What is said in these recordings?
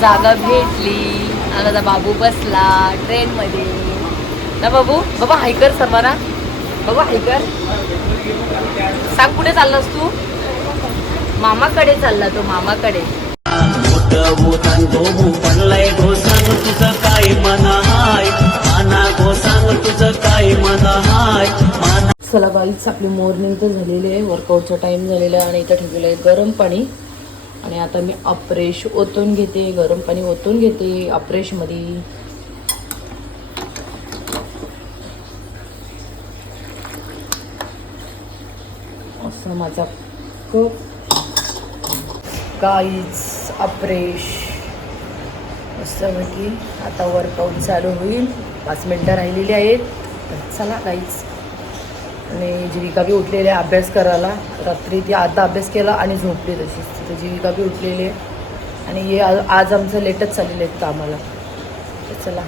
जागा भेटली. आता बाबू बसला ट्रेनमध्ये. ना बाबू? बाबा हायकर सर्वांना. बाबा हायकर. सांग कुठे चाललास तू? मामाकडे चालला तो मामाकडे. तुझं काय हाय तुझं काय मन हाय चला गाईच आपली मॉर्निंग तर झालेली आहे. वर्कआउटचा टाइम झालेला आहे आणि इथं ठेवलेलं आहे गरम पाणी. आणि आता मी अप्रेश ओतून घेते गरम पाणी ओतून घेते अप्रेशमध्ये. असं माझा कप काहीच अप्रेश. असं की आता वर्कआउट चालू होईल. पाच मिनटं राहिलेली आहेत. चला काहीच आणि जीविका बी उठलेली आहे अभ्यास करायला. रात्री ती आता अभ्यास केला आणि झोपली तशीच. तर जीविका बी उठलेली आहे. आणि हे आज आज आमचं लेटच चाललेलं आहेत कामाला. तर चला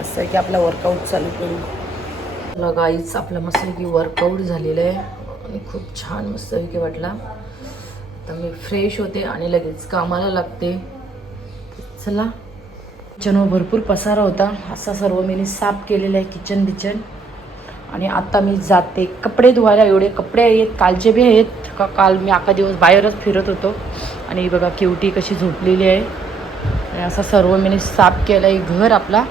असं आहे की आपला वर्कआउट चालू करू. चला गाईच आपला मस्तपैकी वर्कआउट झालेलं आहे. आणि खूप छान मस्तपैकी वाटला. तर मी फ्रेश होते आणि लगेच कामाला लागते. चला. किचनवर भरपूर पसारा होता. असा सर्व मी साफ केलेला आहे किचन बिचन आणि आता मी जाते. कपडे धुवायला एवढे कपडे आहेत कालचे बी आहेत. का काल मी अख्खा दिवस बाहेरच फिरत होतो. आणि बघा किवटी कशी झोपलेली आहे. आणि असा सर्व मी साफ केलं आहे घर आपला.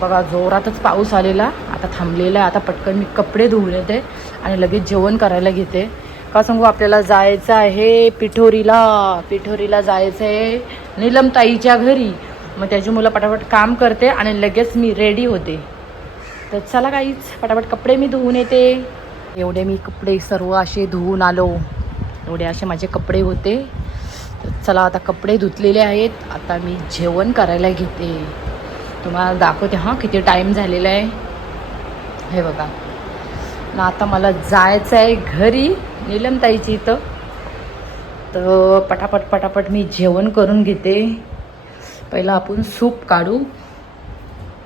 बघा जोरातच पाऊस आलेला. आता थांबलेला आहे. आता पटकन मी कपडे धुवून येते आणि लगेच जेवण करायला घेते. का सांगू आपल्याला जायचं आहे पिठोरीला. पिठोरीला जायचं आहे नीलमताईच्या घरी. मग त्याची मुलं पटापट काम करते आणि लगेच मी रेडी होते. तर चला काहीच पटापट कपडे मी धुवून येते. एवढे मी कपडे सर्व असे धुवून आलो. एवढे असे माझे कपडे होते. तर चला आता कपडे धुतलेले आहेत. आता मी जेवण करायला घेते. तुम्हाला दाखवते हां किती टाईम झालेला आहे. हे बघा. ना आता मला जायचं आहे घरी नीलमताईची इथं. तर पटापट पटापट मी जेवण करून घेते. पहिला आपण सूप काढू.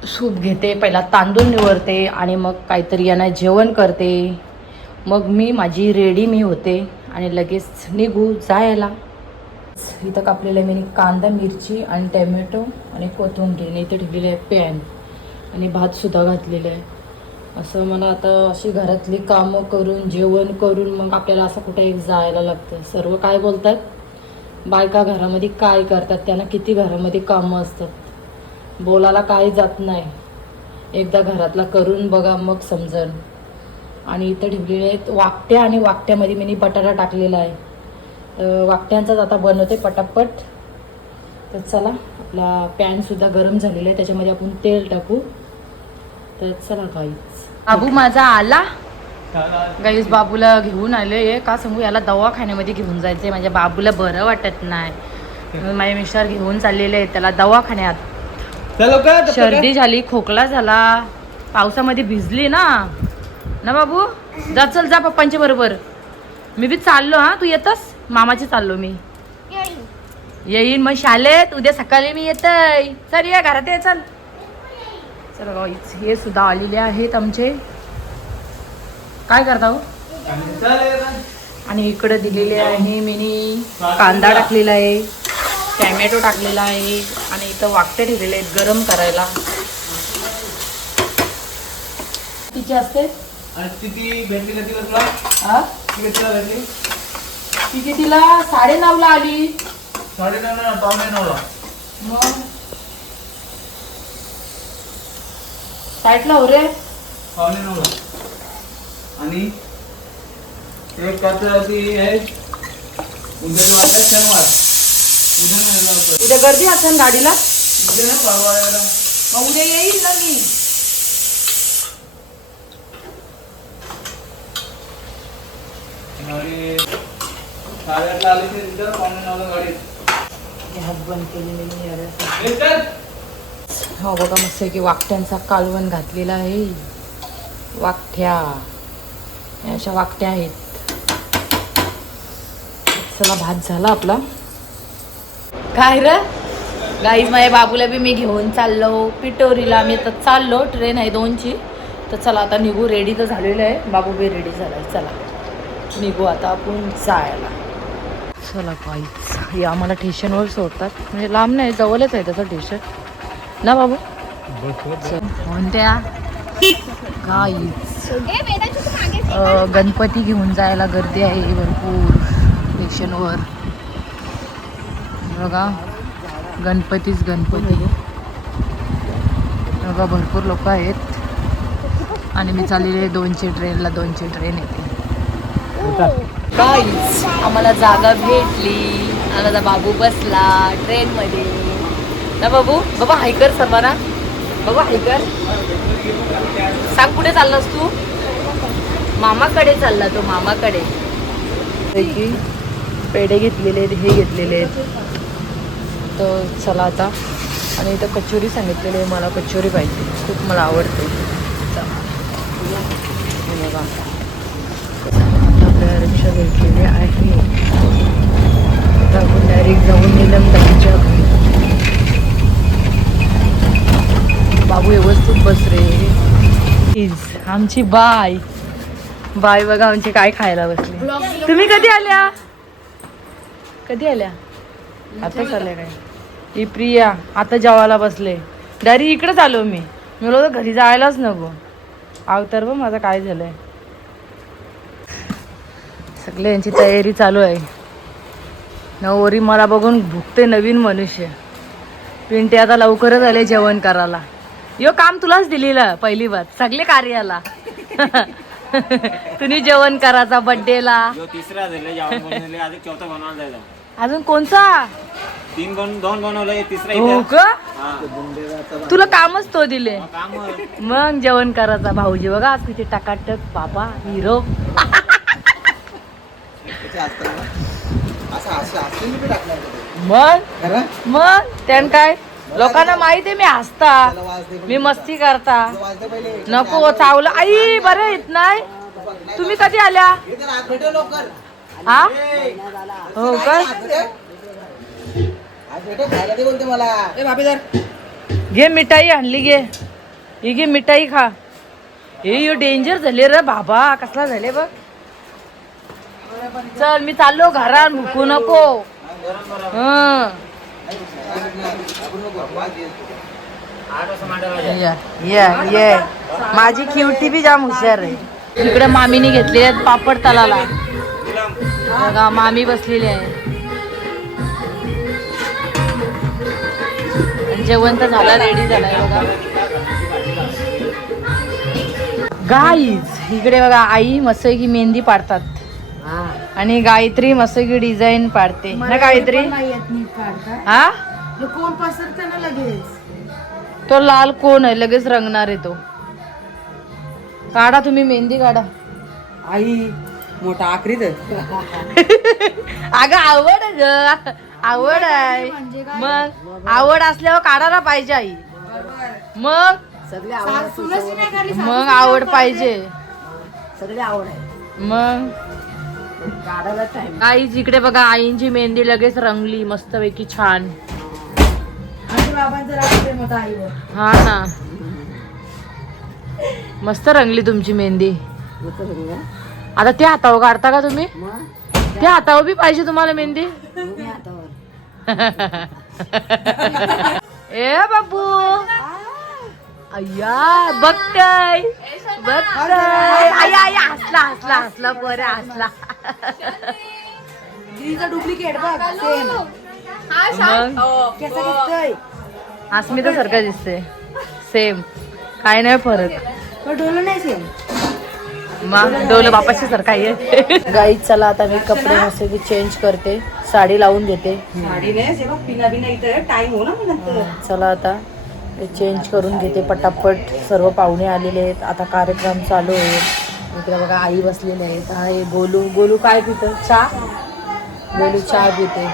सूप घेते पहिला तांदूळ निवडते आणि मग काहीतरी यांना जेवण करते. मग मी माझी रेडी मी होते आणि लगेच निघू जायला. इथं कापलेलं आहे मी कांदा मिरची आणि टॅमॅटो आणि कोथिंबीर आणि इथे ठेवलेली आहे पॅन आणि भातसुद्धा घातलेलं आहे. असं मला आता अशी घरातली कामं करून जेवण करून मग आपल्याला असं कुठे एक जायला लागतं. सर्व काय बोलतात? बायका घरामध्ये काय करतात? त्यांना किती घरामध्ये कामं असतात? बोलायला काही जात नाही. एकदा घरातला करून बघा मग समजन. आणि इथं ठेवलेले आहेत वाकट्या आणि वाकट्यामध्ये मी बटाटा टाकलेला आहे. तर वाकट्यांचाच आता बनवते पटापट. तर चला आपला पॅनसुद्धा गरम झालेला आहे. त्याच्यामध्ये आपण तेल टाकू. तर चला गाईच बाबू माझा आला. गाईस बाबूला घेऊन आले. का सांगू याला दवाखान्यामध्ये घेऊन जायचंय. माझ्या बाबूला बरं वाटत नाही. माझे मिस्टर घेऊन चाललेले आहेत. त्याला दवाखान्यात. सर्दी झाली खोकला झाला पावसामध्ये भिजली ना. ना बाबू? जा चल जा पप्पांच्या बरोबर. मी बी चाललो हा. तू येतस? मामाची चाललो मी. येईन मग शाळेत उद्या सकाळी मी येतय. चल ये घरात ये चल. चला हे सुद्धा आलेले आहेत आमचे. काय करता हो? आणि इकडे दिलेले आहे मिनी. कांदा टाकलेला आहे. टॅमॅटो टाकलेला आहे आणि इथं वाकटे ठेवलेले आहेत गरम करायला. तिचे असते? किती भेटली तिला किती भेटली? ती कितीला साडे ला आली. साडे नऊ ना पावणे नऊला. मग? साईटला हो रे. पावणे नऊला. आणि एक आहे. उद्या जो आहे शनिवार उद्या गर्दी असेल गाडीला? मग उद्या येईल ना मी. हो बघा मस्त की वाकट्यांचा कालवण घातलेला आहे. वाकठ्या अशा वाकट्या आहेत. चला भात झाला आपला. काय र? गाईज माझ्या बाबूला बी मी घेऊन चाललो. पिटोरीला मी तर चाललो ट्रेन आहे दोनची. तर चला आता निघू. रेडी तर झालेलं आहे. बाबू बी रेडी झाला आहे चला. निघू आता आपण जायला. चला काहीच हे आम्हाला स्टेशनवर सोडतात. म्हणजे लांब नाही जवळच आहे त्याचं स्टेशन ना बाबू? चल, कोणत्या काहीच गणपती घेऊन जायला गर्दी आहे भरपूर स्टेशनवर बघा गणपतीच गणपती. बघा भरपूर लोक आहेत. आणि मी चाललेली आहे दोनशे ट्रेनला दोनशे ट्रेन येते. काहीच आम्हाला जागा भेटली. आम्हाला बाबू बसला ट्रेनमध्ये. ना बाबू बाबा हायकर सर्वांना. बाबा हायकर. सांग कुठे चाललास तू? मामाकडे चालला तो मामाकडे. पेढे घेतलेले आहेत हे घेतलेले आहेत. तर चला आता. आणि इथं कचोरी सांगितलेली आहे मला कचोरी पाहिजे. खूप मला आवडते. बघा. आपल्याला रिक्षा भेटलेली आहे. आता आपण डायरेक्ट जाऊन निलम त्यांच्या घरी. बाबू व्यवस्थित बस रे. प्लीज आमची बाय बाय बघा आमची काय खायला बसली. तुम्ही कधी आल्या? कधी आल्या? आताच आल्या काय? ही प्रिया आता जेवायला बसले. डायरी इकडेच आलो मी. मी बोललो घरी जायलाच नको. अवतार बघ माझं काय झालंय. सगळे यांची तयारी चालू आहे. नवरी मला बघून भुकते नवीन मनुष्य. पिंटे आता लवकरच आले जेवण करायला. यो काम तुलाच दिलेलं पहिली बात सगळे कार्याला. तुम्ही जेवण करायचा तिसरा बनवले अजून चौथा तीन बन दोन तिसरा हो इथं. का? हा. तुला कामच तो दिले. मग काम. मग जेवण करायचा भाऊजी बघा आज किती टकाटक बाबा हिरो. मग? मग? त्यान काय? लोकांना माहिती आहे मी हसता. मी मस्ती करता. नको चावलं. आई बरं येत नाही. तुम्ही कधी आल्या? हा? हो का? घे मिठाई आणली घे. ही घे मिठाई खा. हे यो डेंजर झाले रे बाबा. कसला झाले बघ. चल मी चाललो घरात भुकू नको. हं. ये, ये, ये. माझी क्युटी बी जाम हुशार आहे. इकडे मामीने घेतले आहेत पापड तलाला. बघा मामी बसलेली आहे. जेवण तर झाला रेडी झालाय बघा. गाईज इकडे बघा आई मसई मेहंदी पाडतात. आणि गायत्री मसई डिझाईन पाडते. ना गायत्री? हा? कोण पसरते ना लगेच? तो लाल कोण आहे? लगेच रंगणार आहे तो. काढा तुम्ही मेहंदी काढा. आई मोठा आखरीत अगं आवड ग. आवड आहे. मग? आवड असल्यावर काढायला पाहिजे आई. मग? मग आवड पाहिजे. सगळे आवड आहे. मग? काढायला टाइम आईच इकडे बघा आईंची मेहंदी लगेच रंगली मस्तपैकी छान. आणि बाबांचं राहते मोठा आईवर. हा ना. मस्त रंगली तुमची मेहंदी. आता ते हातावर काढता का तुम्ही? ते हातावर बी पाहिजे तुम्हाला मेहंदी? ए बाबू अय्या बघताय. बघताय. आया आया हसला हसला हसला बरं हसला. डुप्लिकेट बघ सेम मग? कसं दिसतोय अस्मिता सारखा दिसते सेम काय नाही फरक. पण डोलं नाही सेम मग? डोलं बापाच्या सारखा आहे. गाई चला आता मी कपडे मस्त चेंज करते. साडी लावून साडी नाही बिना इथं टाइम हो ना चला आता चेंज करून घेते पटापट. सर्व पाहुणे आलेले आहेत. आता कार्यक्रम चालू आहे. इकडे बघा आई बसलेले आहेत हा हे गोलू. गोलू काय पितं? चहा? गोलू चहा पिते.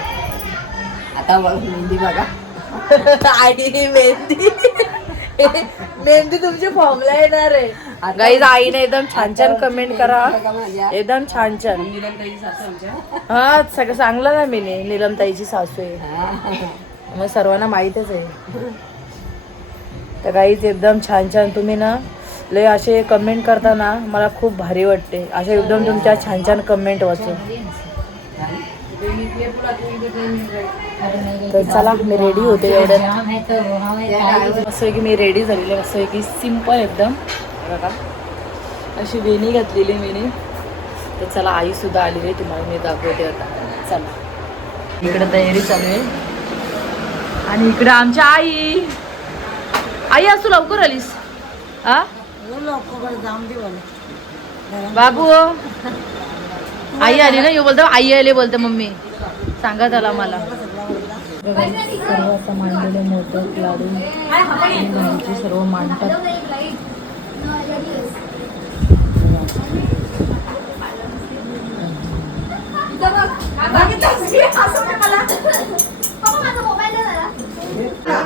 आता बघ मेहंदी बघा. आणि मेहंदी. मेहंदी तुमच्या फॉर्मला येणार आहे. गाईज आईने एकदम छान छान कमेंट करा. एकदम छान छान. हा सगळं सांगलं ना मी नीलमताईची सासू आहे. मग सर्वांना माहीतच आहे. तर काहीच एकदम छान छान तुम्ही ना लय असे कमेंट करता ना मला खूप भारी वाटते. असे एकदम तुमच्या छान छान कमेंट वाचून. तर चला मी रेडी होते एवढ्यात. मस्त की मी रेडी झालेली आहे मस्त की सिंपल एकदम. हे बघा अशी वेणी घातलेली वेणी तर चला आई सुद्धा आलेली आहे तुम्हाला मी दाखवते आता. चला. इकडे तयारी चालू आहे. आणि इकडे आमच्या आई. आई तू लवकर आलीस? आ? बाबू. आई आली ना यो बोलतो आई आले बोलते मम्मी. सांगा त्याला मला. सर्व आता मांडलेले मोदक लाडू आणि भाजी सर्व मांडतात.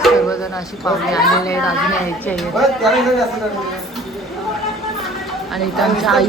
सर्वजण अशी पाहुणे आलेले आहेत अजून यायचे आहेत. आणि आमच्या आई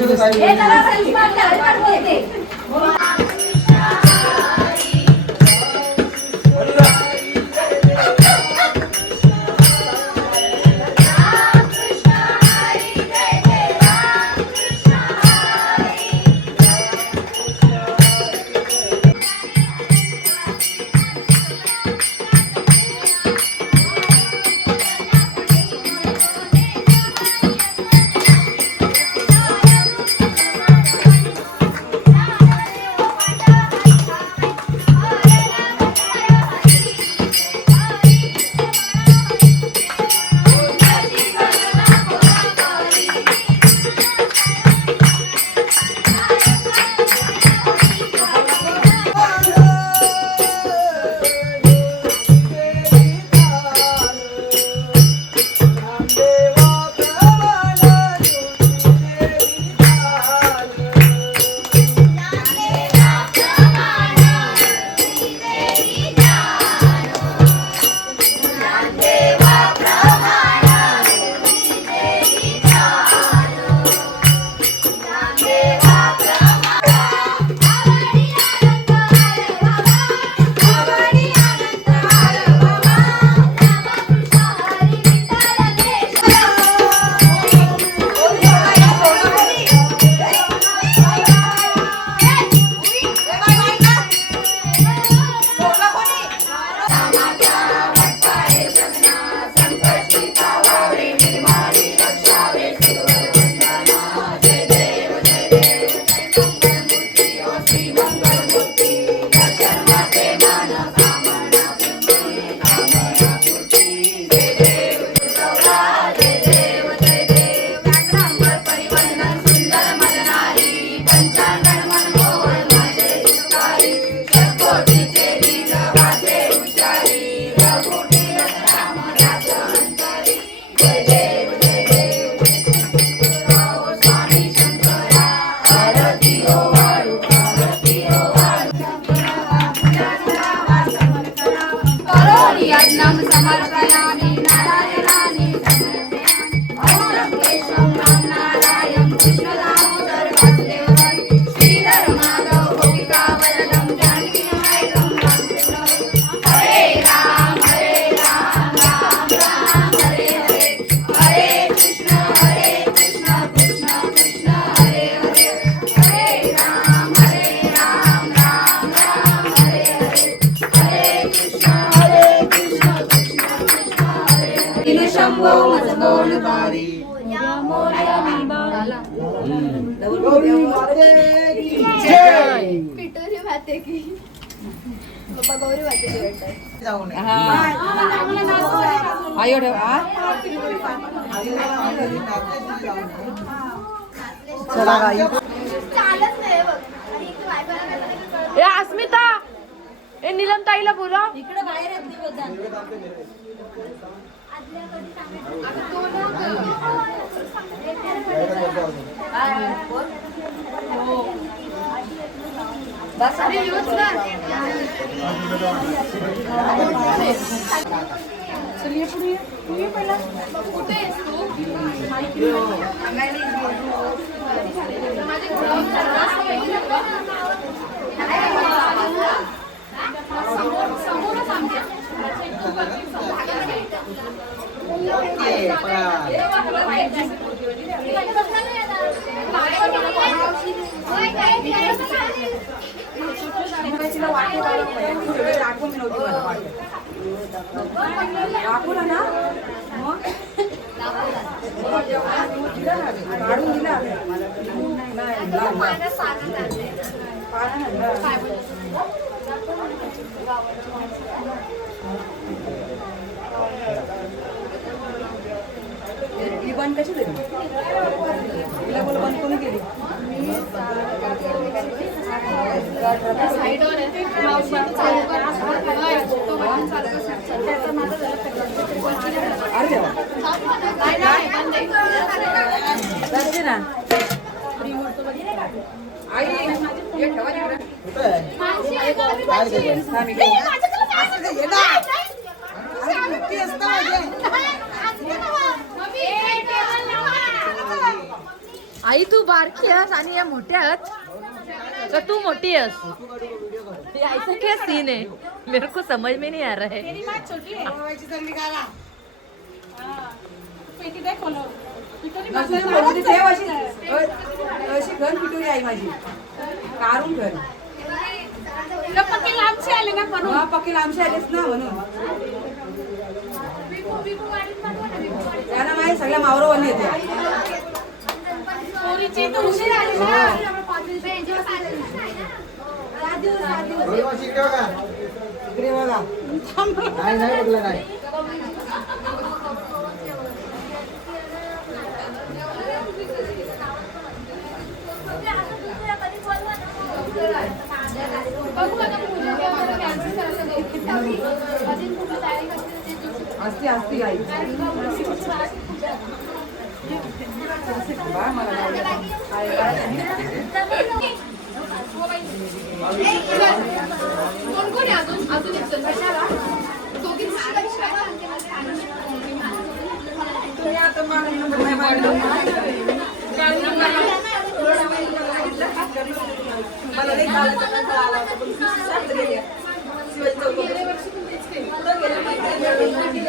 बारी पिटोरी भाते की पप्पा गौरी भाते की वाटतं आई एवढं आ? चला बाई. चालत नाही बघ आणि इथे वायफायला काय झालं की कळत ए अस्मिता ए नीलम ताईला बोला आदल्या कधी सांगायचं अगं तो कुठे आहेस तू समोरच आमच्या काय तिला वाटू आठवण नव्हती मला वाटत दाखवलं ना मग दिलं ना काढून दिला नाही पानं नाही. ही बंद कशी केली? तिला बोल बंद कोणी केली? अरे देवा. आई हे. हा, तू बारकी आहेस आणि या मोठ्या आहेत. तर तू मोठी आहेस. ऐसा क्या सीन है मेरे को समझ में नहीं आ रहा है. नसलं तर बोलू दे, ठेव अशी अशी घन आई माझी. काढून घन. हा पक्की लांबशी आलीस ना म्हणून. त्यांना माहिती सगळ्या मावरवानी येते. इकडे बघा. नाही नाही बघलं नाही. असती असती आई बा, मला नाही आवडत. आई, आई. मला लई चालायचा कंटाळा आला मला पण सुट्टी सात गेली. शिवाजी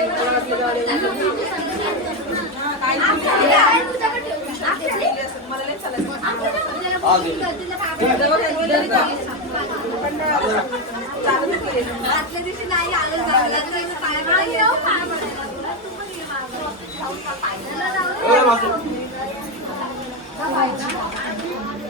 चौकात. मला लई चालायचं. आदल्या दिवशी नाही आलं जमलं तर मी पाया पडायला गेलो. पाहिलं जाऊ. सगळं आपापल्या हाताने घेऊन बसले. ही ढोलकी देते तिकडे कोपऱ्यात. थांबा जरा बाजूला. अर्चना, थांबा जरा बाजूला. या,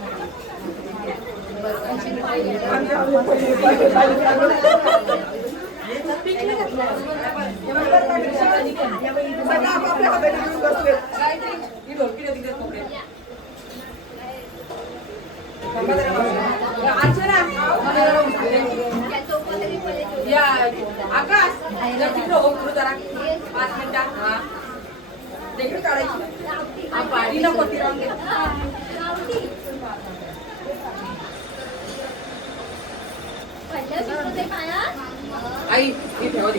आकाश तिकडे हो पुढे जरा पाच मिनिटं हा काढायची पाणी नको ती राहून दे. आई हे ठेवा तिकडे.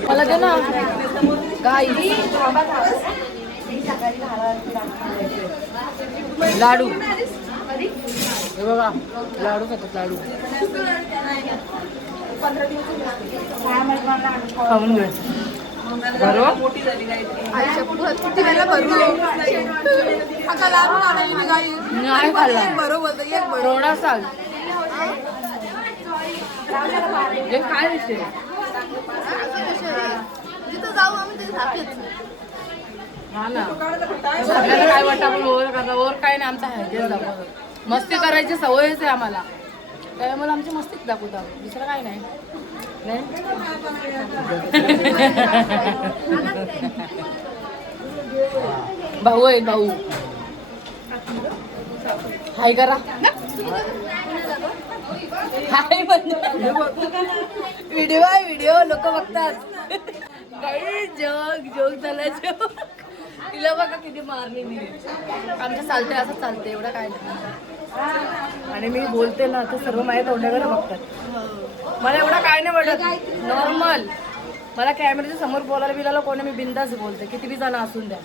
मला दे ना. गाई लाडू. हे बघा लाडू खातात लाडू. खाऊन घे. बरोबर? नाही खाल्ला. बरोबर एक बरोबर रोडा साल हे काय विषय जाऊ आम्ही तिथे हा ना आपल्याला काय वाटतं आपण ओव्हर करता ओव्हर काय नाही आमचा हॅकेच दाखवतो मस्ती करायची सवयच आहे आम्हाला त्यामुळे आमची मस्तीच दाखवतो आम्ही दुसरं काय नाही? भाऊ आहे भाऊ हाय करा हाय व्हिडिओ आहे व्हिडिओ लोक बघतात. काही जोक जोक झाला जोक तिला बघा किती मारली मी. आमचं चालते असं चालते एवढं काय नाही. आणि मी बोलते ना तर सर्व माझ्या तोंडाकडे बघतात. मला एवढं काय नाही वाटत. नॉर्मल मला कॅमेऱ्याच्या समोर बोलायला बिलायला कोणी मी बिंदास बोलते. किती बी जण असून द्या.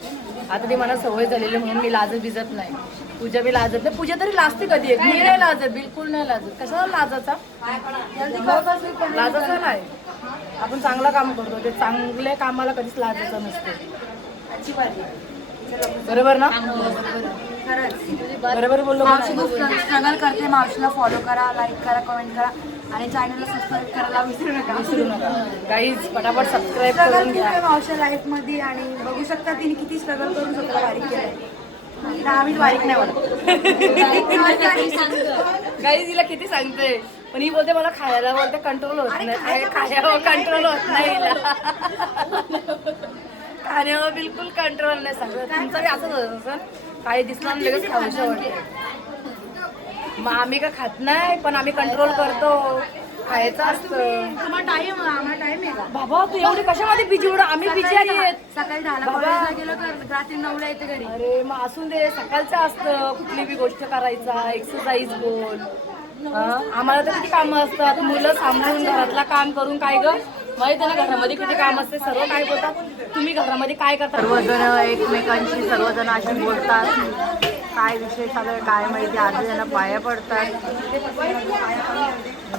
आता ती मला सवय झालेली म्हणून मी लाजत बिजत नाही. पूजा बी लाजत नाही. पूजा तरी लाजते कधी आहे मी नाही लाजत बिलकुल नाही लाजत. कशाला लाजाचा लाजाचा नाही. आपण चांगलं काम करतो. ते चांगल्या कामाला कधीच लाजायचं नसते. बरोबर ना? बरोबर. बोललो? स्ट्रगल करते. मावशीला फॉलो करा लाईक करा कमेंट करा. आणि चॅनलला सबस्क्राईब करायला विसरू नका. विसरू नका. गाईज पटापट सबस्क्राईब करून घ्या. मावशा लाईफमध्ये आणि बघू शकता तिने किती स्ट्रगल करून स्वतःला बारीक केलंय. दहा मिनिट बारीक नाही वाटत गाईज हिला किती सांगते. पण ही बोलते मला खायला बोलते कंट्रोल होत नाही. खाण्यावर कंट्रोल होत नाही. खाण्यावर बिलकुल कंट्रोल नाही. सांगत तुमचं असंच होत असेल काही दिसणार आणि लगेच खाऊशी वाटते मग आम्ही का खात नाही पण आम्ही कंट्रोल करतो. खायचं असतं. टाइम आम्हाला टाइम आहे का? बाबा तू एवढी कशामध्ये बिजी उडा आम्ही बिजी आहेत दहा- सकाळी दहाला बाबा. कॉलेजला गेलो तर रात्री नऊला येते घरी. अरे मग असून दे सकाळचं असतं. कुठली बी गोष्ट करायचा एक्सरसाइज बोल. हं? आम्हाला तर किती कामं असतात. मुलं सांभाळून घरातला काम करून काय ग? माहिती आहे ना घरामध्ये किती काम असते? सर्व काय बोलतात? तुम्ही घरामध्ये काय करता? सर्वजण एकमेकांशी सर्वजण अशी बोलतात. काय विषय चालू आहे काय माहिती? आधी त्यांना पाया पडतात.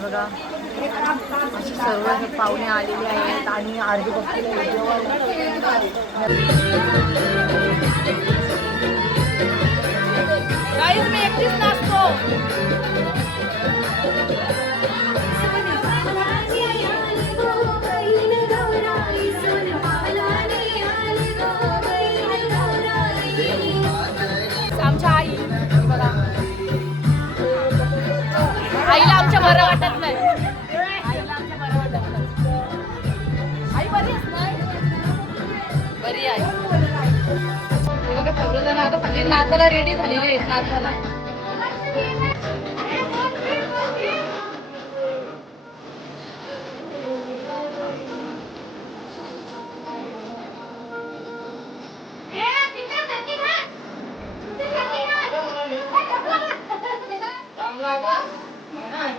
बघा. अशी सर्व पाहुणे आलेले आहेत आणि आरती बघतील. गाईज मी एकटीच नाचतो. बरं वाटत नाही. आईला आमच्या बरं वाटत नाही आई बरी आहेस ना? बरी आहे. हे बघा आता सगळे रेडी आहेत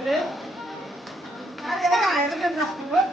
ver? Ah, é, é,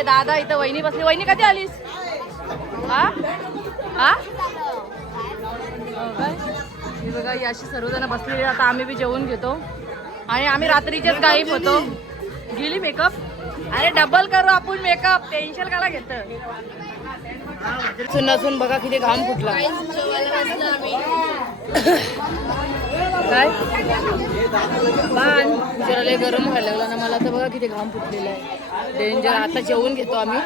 आहे दादा इथं वहिनी बसली. वहिनी कधी आलीस? हा? हा? हो? हे बघा ही अशी सर्वजण बसलेली आता आम्ही बी जेवून घेतो. आणि आम्ही रात्रीचेच गायब होतो. गेली मेकअप अरे डबल करू आपण मेकअप टेन्शन काला घेत? नसून बघा किती घाम फुटला. काय? बाण. जरा लय गरम व्हायला लागला ना मला तर बघा किती घाम फुटलेला आहे. डेंजर आता जेवून घेतो आम्ही.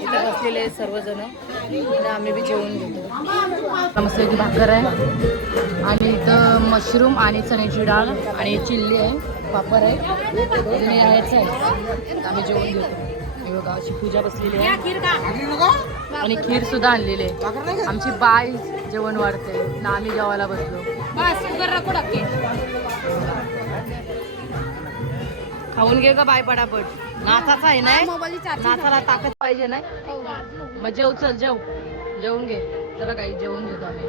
इथे बसलेले आहेत सर्वजण. आणि आम्ही बी जेवून घेतो. मस्तपैकी भाकर आहे. आणि इथं मशरूम आणि चण्याची डाळ आणि चिल्ली आहे. पापड आहे. अजून आहे. आम्ही जेवून घेतो. बघा अशी पूजा बसलेली आहे. आणि खीर सुद्धा आणलेली आहे. आमची बाय जेवण वाढते. ना आम्ही जेवायला बसलो. खाऊन घे का बाय पडापट नाचाचा आहे नाही नाचाला ताकद पाहिजे नाही? मग जेव चल जेव. जेवून घे. चला काही जेवून घेतो आम्ही.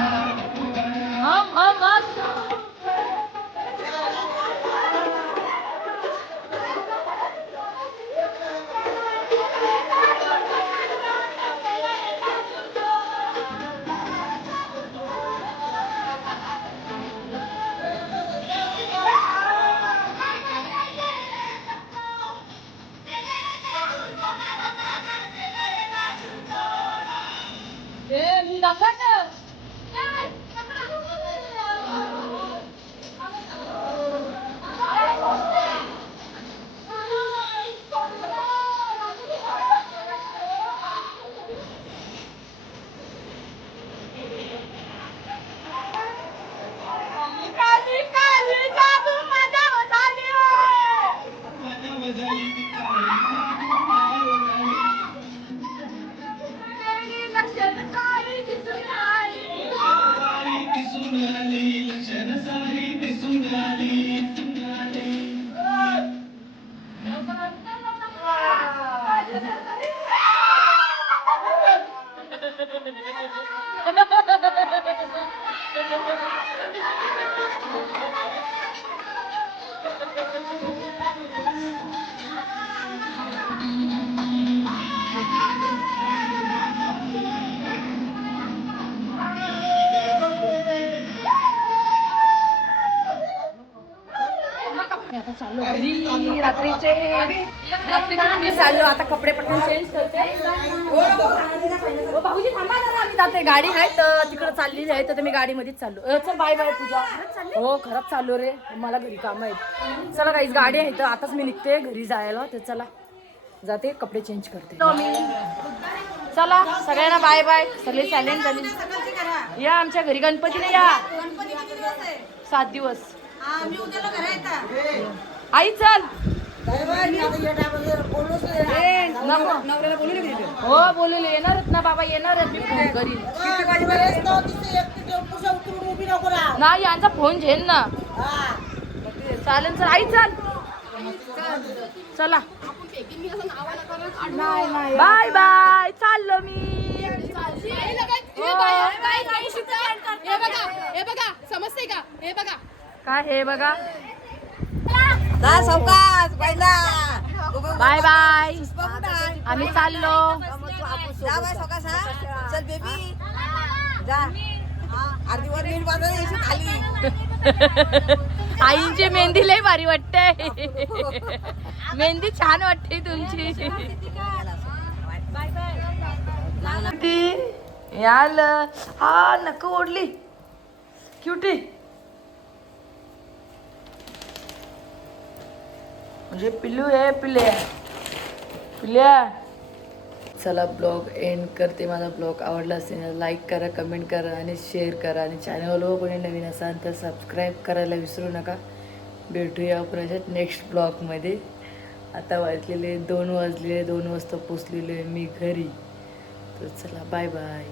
चाललो आता कपडे पटकन चेंज करते. हो भाऊजी थांबा जरा आम्ही जाते गाडी आहे तर तिकडे चाललेली आहे तर मी गाडीमध्येच चाललो. चल बाय बाय पूजा. हो खरंच चाललो रे. मला घरी काम आहेत. चला काहीच गाडी आहे तर आताच मी निघते घरी जायला. तर चला जाते कपडे चेंज करते. चला सगळ्यांना बाय बाय सगळे सायलेंट झाले. या आमच्या घरी गणपतीला या. सात दिवस. आई चल. हो बोलले येणार आहेत ना बाबा येणार आहेत मी फोन करीन. नाही यांचा फोन झेल ना. चालेल चल. आई चल. चला. Bye bye. चाललो मी. हे. बघा समजते का हे बघा? काय हे बघा? सावकाश पहिला बाय बाय. आम्ही चाललो. जा बाय सावकाश हा. चल बेबी जा. अर्धी वर नीट बाजूला येशील खाली आईंची मेहंदी लय भारी वाटते. मेहंदी छान वाटते तुमची. आलं हा नक ओढली. क्युटी म्हणजे पिल्लू आहे पिल्या पिल्या चला ब्लॉग एंड करते माझा ब्लॉग. आवडला असेल लाईक करा कमेंट करा आणि शेअर करा. आणि चॅनलवर कोणी नवीन असाल तर सबस्क्राईब करायला विसरू नका. भेटूया परत नेक्स्ट ब्लॉगमध्ये आता वाजलेले दोन वाजलेले दोन वाजता पोचलेलो आहे मी घरी. तर चला बाय बाय